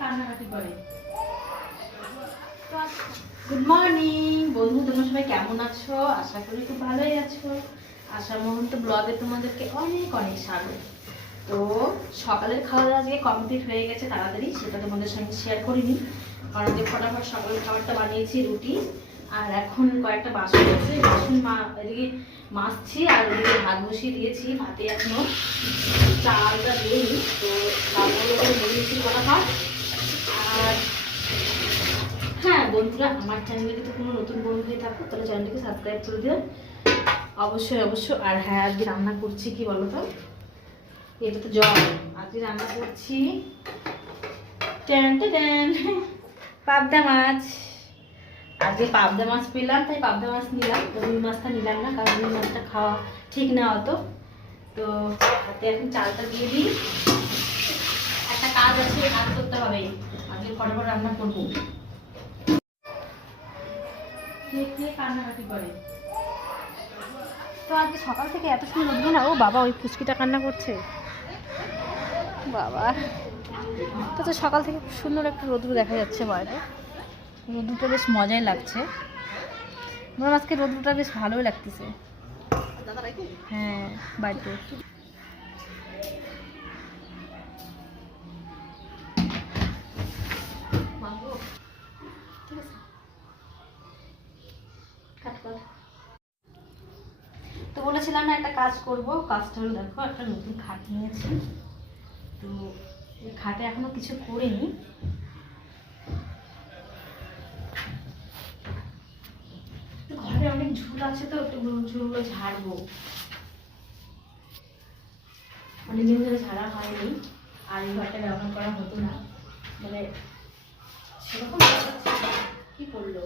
কান্নাকাটি করে। Good morning বন্ধু, তোমরা সবাই কেমন আছো? আশা করি খুব ভালোই আছো। আশা মহন্ত ব্লগে তোমাদেরকে অনেক অনেক স্বাগত। তো সকালের খাওয়া দাওয়া আজকে কমপ্লিট হয়ে গেছে তাড়াতাড়ি, সেটা তোমাদের সঙ্গে শেয়ার করিনি। কারণ যে ফটাফট সকালের খাবারটা বানিয়েছি, রুটি, আর এখন কয়েকটা বাসন আছে। বাসন মা, এদিকে মাছছি আর ওদিকে ভাত বসিয়ে দিয়েছি, ভাতে এখনও চালটা দিইনি, তো চালগুলো করে ফটাফট আর হ্যাঁ বন্ধুরা, আমার চ্যানেলে যদি কোনো নতুন বন্ধু হয়ে থাকো, তাহলে চ্যানেলটিকে সাবস্ক্রাইব করে দিও। অবশ্যই অবশ্যই। আর হ্যাঁ আজকে রান্না করছি কি বলো তো এটা তো জল। আজকে রান্না করছি ট্যান ট্যান পাবদা মাছ। আজকে পাবদা মাছ পেলাম, তাই পাবদা মাছ নিলাম। রুই মাছটা নিলাম না, কারণ রুই মাছটা খাওয়া ঠিক না অত। তো হাতে এখন চালটা দিয়ে দিই। একটা কাজ আছে, কাজ করতে হবে। আজকে ফটাফট রান্না করব। তো আজকে সকাল থেকে এত সুন্দর রোদ্র না? ও বাবা, ওই ফুচকিটা কান্না করছে। বাবা। তো তো সকাল থেকে সুন্দর একটা রোদ্র দেখা যাচ্ছে বাইরে। রোদ্রটা বেশ মজাই লাগছে। আমার আজকে রোদ্রটা বেশ ভালোই লাগতেছে। হ্যাঁ বাড়িতে। তো বলেছিলাম না, একটা কাজ করব। কাজটা হলো দেখো, একটা নতুন খাট নিয়েছি। তো এই খাটে এখনও কিছু করিনি। ঘরে অনেক ঝুল আছে তো, একটু ঝুলগুলো ঝাড়বো। অনেকদিন ধরে ঝাড়া হয়নি। আর এই ঘরটা ব্যবহার করা হতো না। মানে সেরকম কি করল?